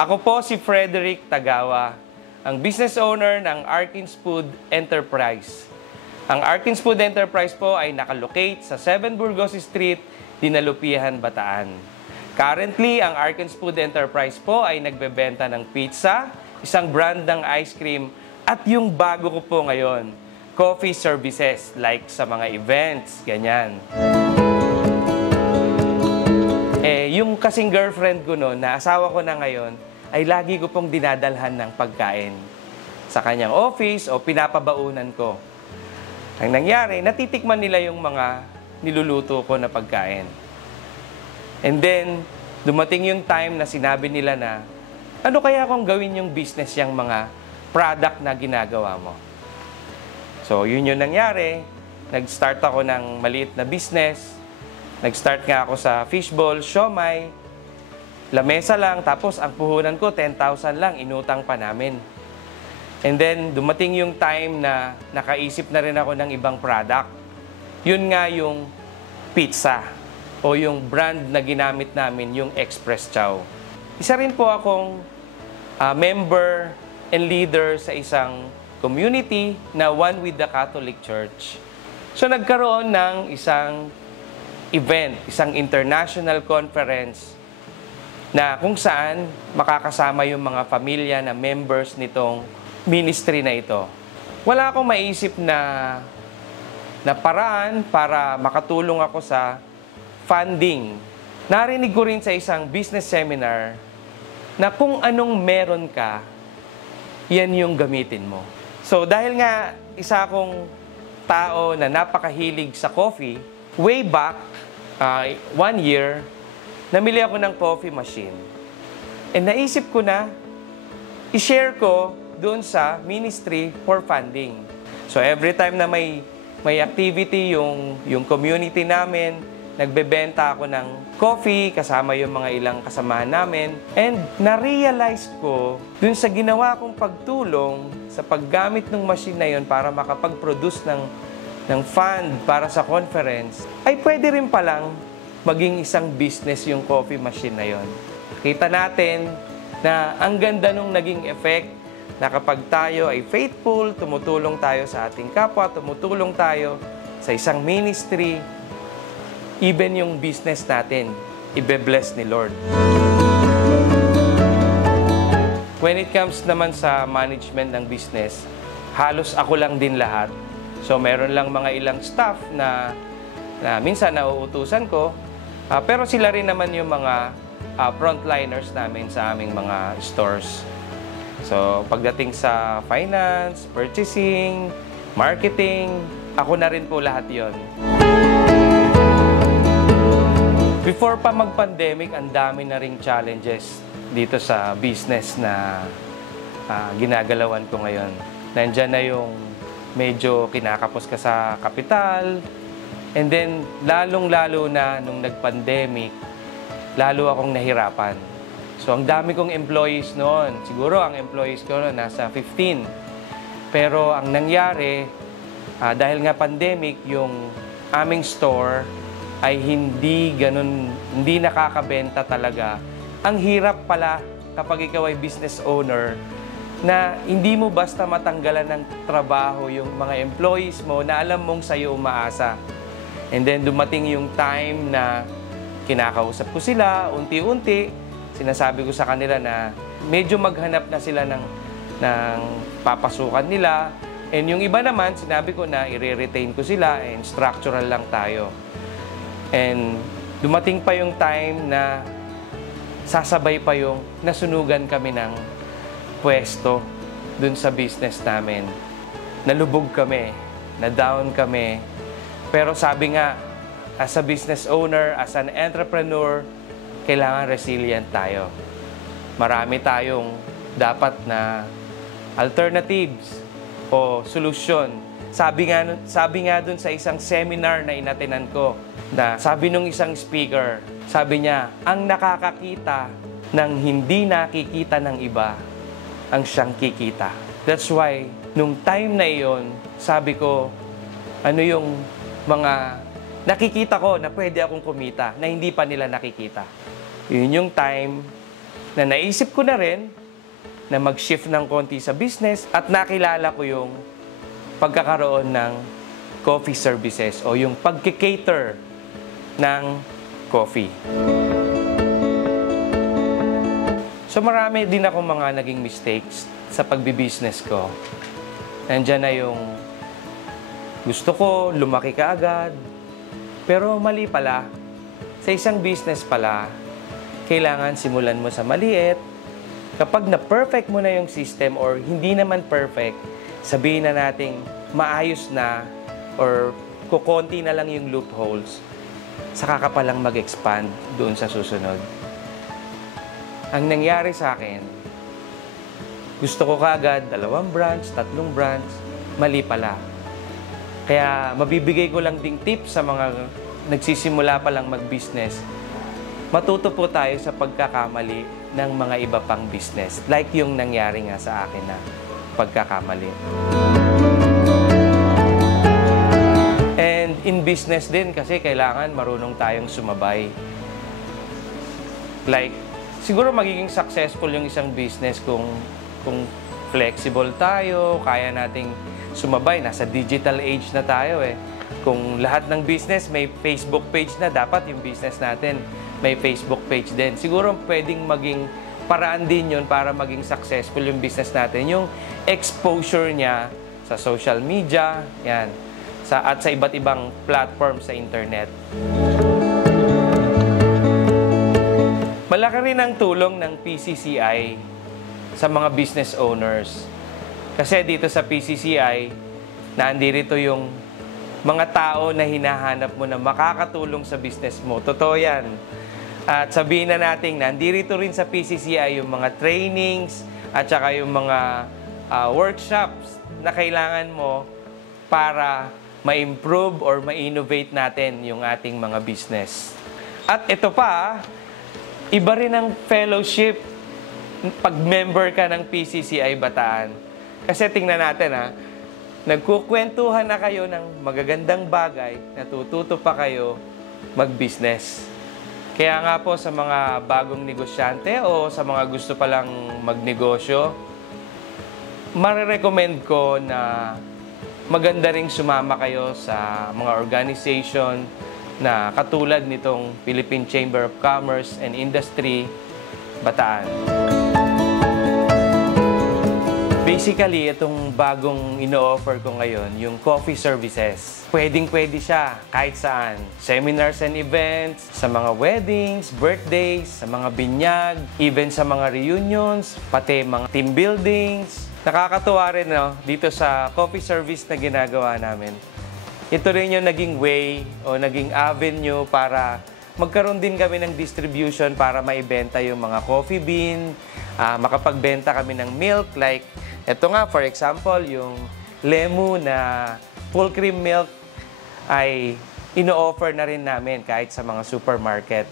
Ako po si Frederick Tagawa, ang business owner ng Arkins Food Enterprise. Ang Arkins Food Enterprise po ay nakalocate sa 7 Burgos Street, Dinalupihan, Bataan. Currently, ang Arkins Food Enterprise po ay nagbebenta ng pizza, isang brand ng ice cream, at yung bago ko po ngayon, coffee services like sa mga events, ganyan. Yung kasing girlfriend ko noon, na asawa ko na ngayon, ay lagi ko pong dinadalhan ng pagkain sa kanyang office o pinapabaunan ko. Ang nangyari, natitikman nila yung mga niluluto ko na pagkain. And then, dumating yung time na sinabi nila na, ano kaya kung gawin yung business yung mga product na ginagawa mo? So, yun yung nangyari. Nag-start ako ng maliit na business. Nag-start nga ako sa fishball, siomai, lamesa lang, tapos ang puhunan ko, 10,000 lang, inutang pa namin. And then, dumating yung time na nakaisip na rin ako ng ibang product. Yun nga yung pizza o yung brand na ginamit namin, yung Express Chow. Isa rin po akong member and leader sa isang community na One with the Catholic Church. So, nagkaroon ng isang event, isang international conference na kung saan makakasama yung mga pamilya na members nitong ministry na ito. Wala akong maisip na paraan para makatulong ako sa funding. Narinig ko rin sa isang business seminar na kung anong meron ka, yan yung gamitin mo. So dahil nga isa akong tao na napakahilig sa coffee, way back, 1 year, namili ako ng coffee machine. And naisip ko na, i-share ko doon sa ministry for funding. So every time na may activity yung community namin, nagbebenta ako ng coffee kasama yung mga ilang kasamahan namin. And na-realize ko doon sa ginawa kong pagtulong sa paggamit ng machine na yun para makapag-produce ng fund para sa conference, ay pwede rin palang maging isang business yung coffee machine na yon. Kita natin na ang ganda nung naging effect na kapag tayo ay faithful, tumutulong tayo sa ating kapwa, tumutulong tayo sa isang ministry, even yung business natin, ibe-bless ni Lord. When it comes naman sa management ng business, halos ako lang din lahat. So, meron lang mga ilang staff na minsan nauutusan ko, pero sila rin naman yung mga frontliners namin sa aming mga stores. So, pagdating sa finance, purchasing, marketing, ako na rin po lahat yon. Before pa mag-pandemic, ang dami na ring challenges dito sa business na ginagalawan ko ngayon. Nandyan na yung medyo kinakapos ka sa kapital, and then lalong-lalo na nung nag-pandemic, lalo akong nahirapan. So, ang dami kong employees noon. Siguro ang employees ko noon nasa 15. Pero ang nangyari, dahil nga pandemic, yung aming store ay hindi nakakabenta talaga. Ang hirap pala kapag ikaw ay business owner, na hindi mo basta matanggalan ng trabaho yung mga employees mo na alam mong sa'yo umaasa. And then dumating yung time na kinakausap ko sila, unti-unti, sinasabi ko sa kanila na medyo maghanap na sila ng papasukan nila. And yung iba naman, sinabi ko na i-retain ko sila and structural lang tayo. And dumating pa yung time na sasabay pa yung nasunugan kami ng pwesto dun sa business namin. Nalubog kami, na-down kami. Pero sabi nga, as a business owner, as an entrepreneur, kailangan resilient tayo. Marami tayong dapat na alternatives o solusyon. Sabi nga dun sa isang seminar na inatenan ko, na sabi nung isang speaker, sabi niya, ang nakakakita ng hindi nakikita ng iba, ang siyang kikita. That's why, nung time na iyon, sabi ko, ano yung mga nakikita ko na pwede akong kumita, na hindi pa nila nakikita. Yun yung time na naisip ko na rin na mag-shift ng konti sa business at nakilala ko yung pagkakaroon ng coffee services o yung pagkikater ng coffee. So marami din ako mga naging mistakes sa pagbibusiness ko. Nandyan na yung gusto ko, lumaki ka agad. Pero mali pala. Sa isang business pala, kailangan simulan mo sa maliit. Kapag na-perfect mo na yung system or hindi naman perfect, sabihin na nating maayos na or kukonti na lang yung loopholes, saka ka palang mag-expand doon sa susunod. Ang nangyari sa akin, gusto ko kaagad 2 branch, 3 branch, mali pala. Kaya mabibigay ko lang ding tips sa mga nagsisimula pa lang mag-business. Matuto po tayo sa pagkakamali ng mga iba pang business. Like yung nangyari nga sa akin na pagkakamali. And in business din kasi kailangan marunong tayong sumabay. Like, siguro magiging successful yung isang business kung flexible tayo, kaya nating sumabay. Nasa digital age na tayo eh. Kung lahat ng business may Facebook page na, dapat yung business natin may Facebook page din. Siguro pwedeng maging paraan din yun para maging successful yung business natin. Yung exposure niya sa social media, yan, at sa iba't ibang platform sa internet. Malaki rin ang tulong ng PCCI sa mga business owners. Kasi dito sa PCCI, nandirito yung mga tao na hinahanap mo na makakatulong sa business mo. Totoo yan. At sabihin na natin, nandirito rin sa PCCI yung mga trainings at saka yung mga workshops na kailangan mo para ma-improve or ma-innovate natin yung ating mga business. At ito pa, iba rin ang fellowship pag member ka ng PCCI Bataan. Kasi tingnan natin nagkukwentuhan na kayo ng magagandang bagay, natututo pa kayo mag-business. Kaya nga po sa mga bagong negosyante o sa mga gusto palang magnegosyo, marirecommend ko na maganda ring sumama kayo sa mga organization na katulad nitong Philippine Chamber of Commerce and Industry, Bataan. Basically, itong bagong ino-offer ko ngayon, yung coffee services. Pwedeng-pwede siya kahit saan. Seminars and events, sa mga weddings, birthdays, sa mga binyag, even sa mga reunions, pati mga team buildings. Nakakatuwa rin dito sa coffee service na ginagawa namin. Ito rin yung naging way o naging avenue para magkaroon din kami ng distribution para maibenta yung mga coffee bean, makapagbenta kami ng milk like ito nga, for example, yung Lemu na full cream milk ay ino-offer na rin namin kahit sa mga supermarket.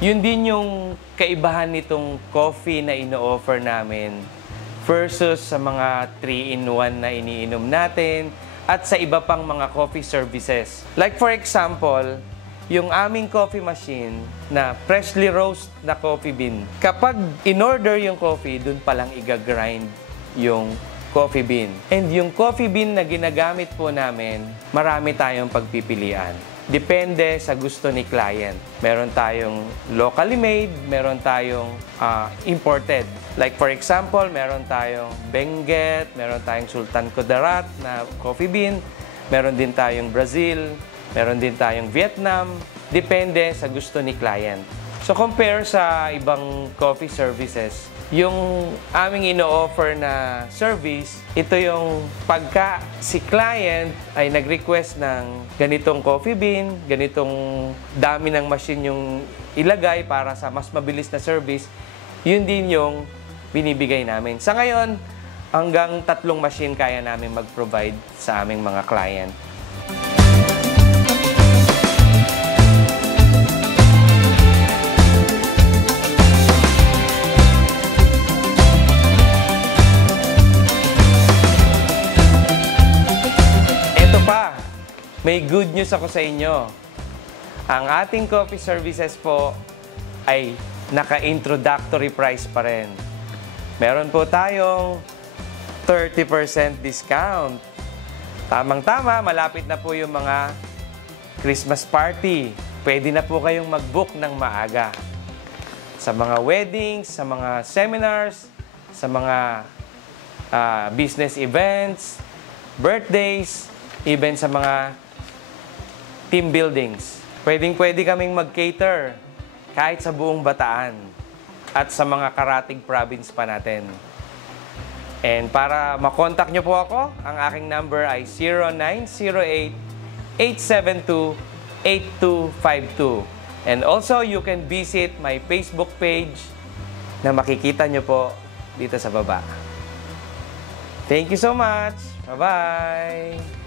Yun din yung kaibahan nitong coffee na ino-offer namin versus sa mga 3-in-1 na iniinom natin at sa iba pang mga coffee services. Like for example, yung aming coffee machine na freshly roast na coffee bean. Kapag in-order yung coffee, dun palang i-grind yung coffee bean. And yung coffee bean na ginagamit po namin, marami tayong pagpipilian. Depende sa gusto ni client. Meron tayong locally made, meron tayong imported. Like for example, meron tayong Benguet, meron tayong Sultan Kudarat na coffee bean, meron din tayong Brazil, meron din tayong Vietnam. Depende sa gusto ni client. So compare sa ibang coffee services, yung aming ino-offer na service, ito yung pagka si client ay nag-request ng ganitong coffee bean, ganitong dami ng machine yung ilagay para sa mas mabilis na service, yun din yung binibigay namin. Sa ngayon, hanggang 3 machine kaya namin mag-provide sa aming mga client. may good news ako sa inyo. Ang ating coffee services po ay naka-introductory price pa rin. Meron po tayong 30% discount. Tamang-tama, malapit na po yung mga Christmas party. Pwede na po kayong mag-book ng maaga. Sa mga weddings, sa mga seminars, sa mga business events, birthdays, even sa mga team buildings. Pwedeng-pwede kaming mag-cater kahit sa buong Bataan at sa mga karatig province pa natin. And para makontak nyo po ako, ang aking number ay 0908-872-8252. And also, you can visit my Facebook page na makikita nyo po dito sa baba. Thank you so much. Bye-bye!